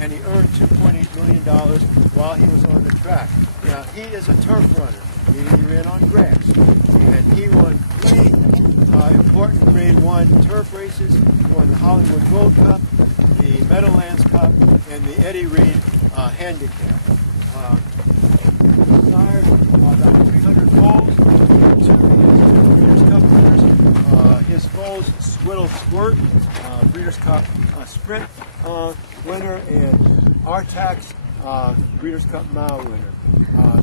and he earned $2.8 million while he was on the track. Now, he is a turf runner, meaning he ran on grass, and he won 3 important Grade 1 turf races. He won the Hollywood Gold Cup, the Meadowlands Cup, and the Eddie Reed Handicap. Retired about 300 foals, 2 Breeders' Cup winners. His foals, Squirtle Squirt, Breeders' Cup Sprint winner, and Artax, Breeders' Cup Mile winner.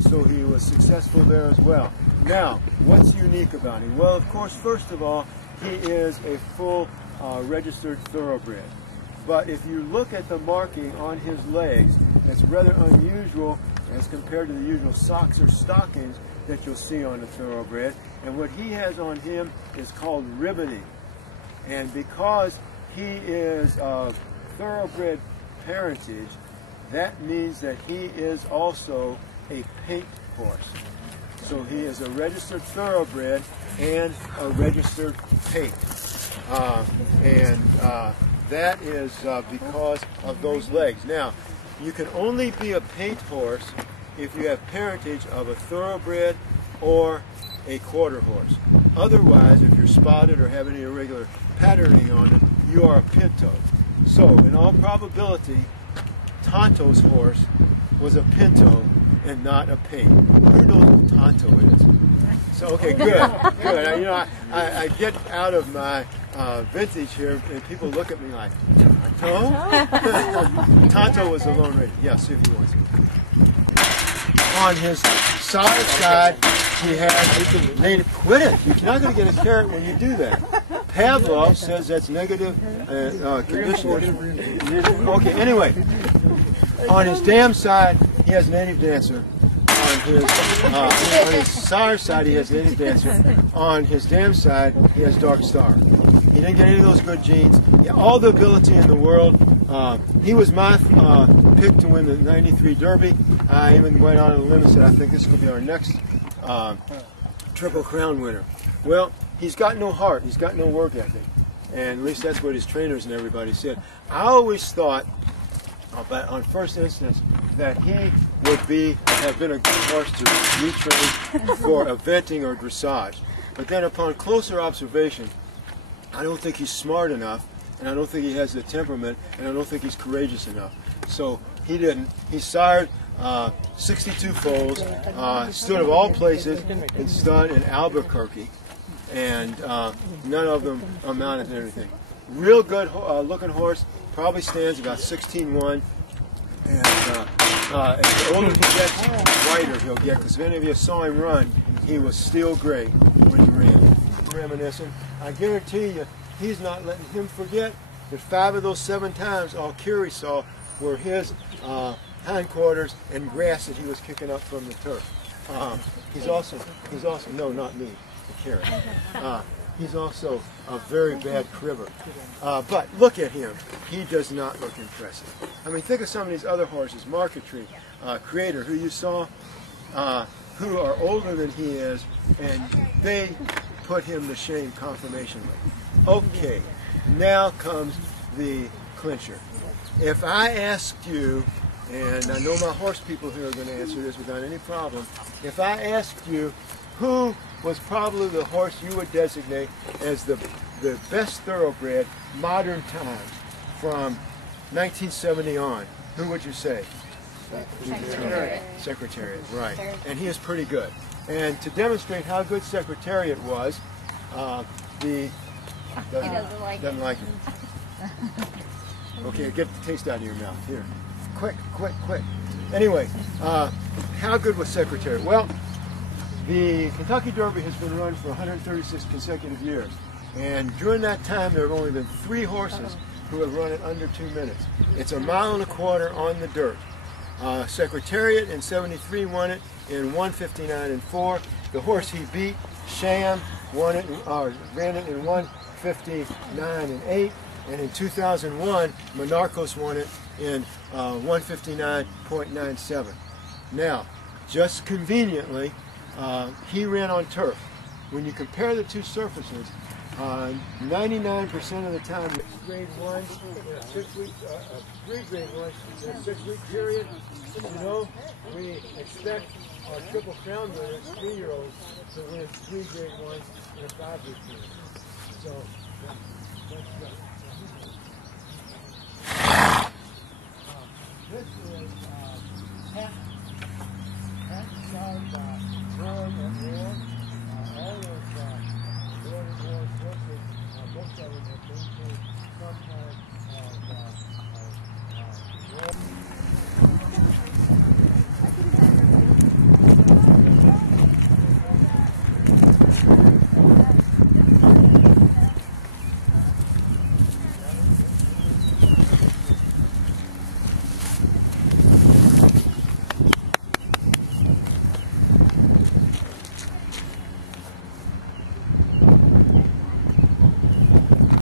So he was successful there as well. Now, what's unique about him? Well, of course, first of all, he is a full registered thoroughbred. But if you look at the marking on his legs, it's rather unusual as compared to the usual socks or stockings that you'll see on a thoroughbred. And what he has on him is called ribboning. And because he is of thoroughbred parentage, that means that he is also a paint horse. So he is a registered thoroughbred and a registered paint. That is because of those legs. Now, you can only be a paint horse if you have parentage of a thoroughbred or a quarter horse. Otherwise, if you're spotted or have any irregular patterning on it, you are a pinto. So, in all probability, Tonto's horse was a pinto and not a paint. Who knows what Tonto is? So, okay, good, good. I get out of my vintage here, and people look at me like, Tonto? Tonto was a lone ranger. Yeah, see if he wants it. On his side, he has, quit it. You're not going to get a carrot when you do that. Pavlov says that's negative conditioning. Okay, anyway, on his dam side, he has Native Dancer. On his sire side, he has Native Dancer. On his dam side, he has Dark Star. He didn't get any of those good genes. He had all the ability in the world. He was my pick to win the '93 Derby. I even went on a limb and said, I think this could be our next Triple Crown winner. Well, he's got no heart. He's got no work ethic. And at least that's what his trainers and everybody said. I always thought, on first instance, that he would have been a good horse to retrain for eventing or dressage. But then upon closer observation, I don't think he's smart enough, and I don't think he has the temperament, and I don't think he's courageous enough. So he didn't. He sired 62 foals, stood of all places in stud in Albuquerque, and none of them amounted to anything. Real good looking horse, probably stands about 16-1, and as the older he gets, whiter he'll get, because if any of you saw him run, he was steel gray when he ran. Reminiscent. I guarantee you, he's not letting him forget that 5 of those 7 times all Curie saw were his hindquarters and grass that he was kicking up from the turf. He's also, no, not me, the carrot. He's also a very bad cribber. But look at him. He does not look impressive. I mean, think of some of these other horses, Marquetry, Creator, who you saw, who are older than he is, and they put him to shame confirmationally. Okay, now comes the clincher. If I asked you, and I know my horse people here are going to answer this without any problem, if I asked you who was probably the horse you would designate as the best thoroughbred modern times from 1970 on, who would you say? Secretariat. Secretariat, right. And he is pretty good. And to demonstrate how good Secretariat was, he doesn't like it. Okay, get the taste out of your mouth. Here. Quick, quick, quick. Anyway, how good was Secretariat? Well, the Kentucky Derby has been run for 136 consecutive years. And during that time, there have only been 3 horses who have run it under 2 minutes. It's a 1.25 miles on the dirt. Secretariat in '73 won it in 1:59.4. The horse he beat, Sham, won it, ran it in 1:59.8. And in 2001, Monarchos won it in 1:59.97. Now, just conveniently, he ran on turf. When you compare the two surfaces, 99% of the time, grade 1 in a 6-week, 3 grade 1 in a 6-week period. You know, we expect our Triple Crown winners, 3-year-olds, to win 3 grade 1s in a 5-week period. So, that's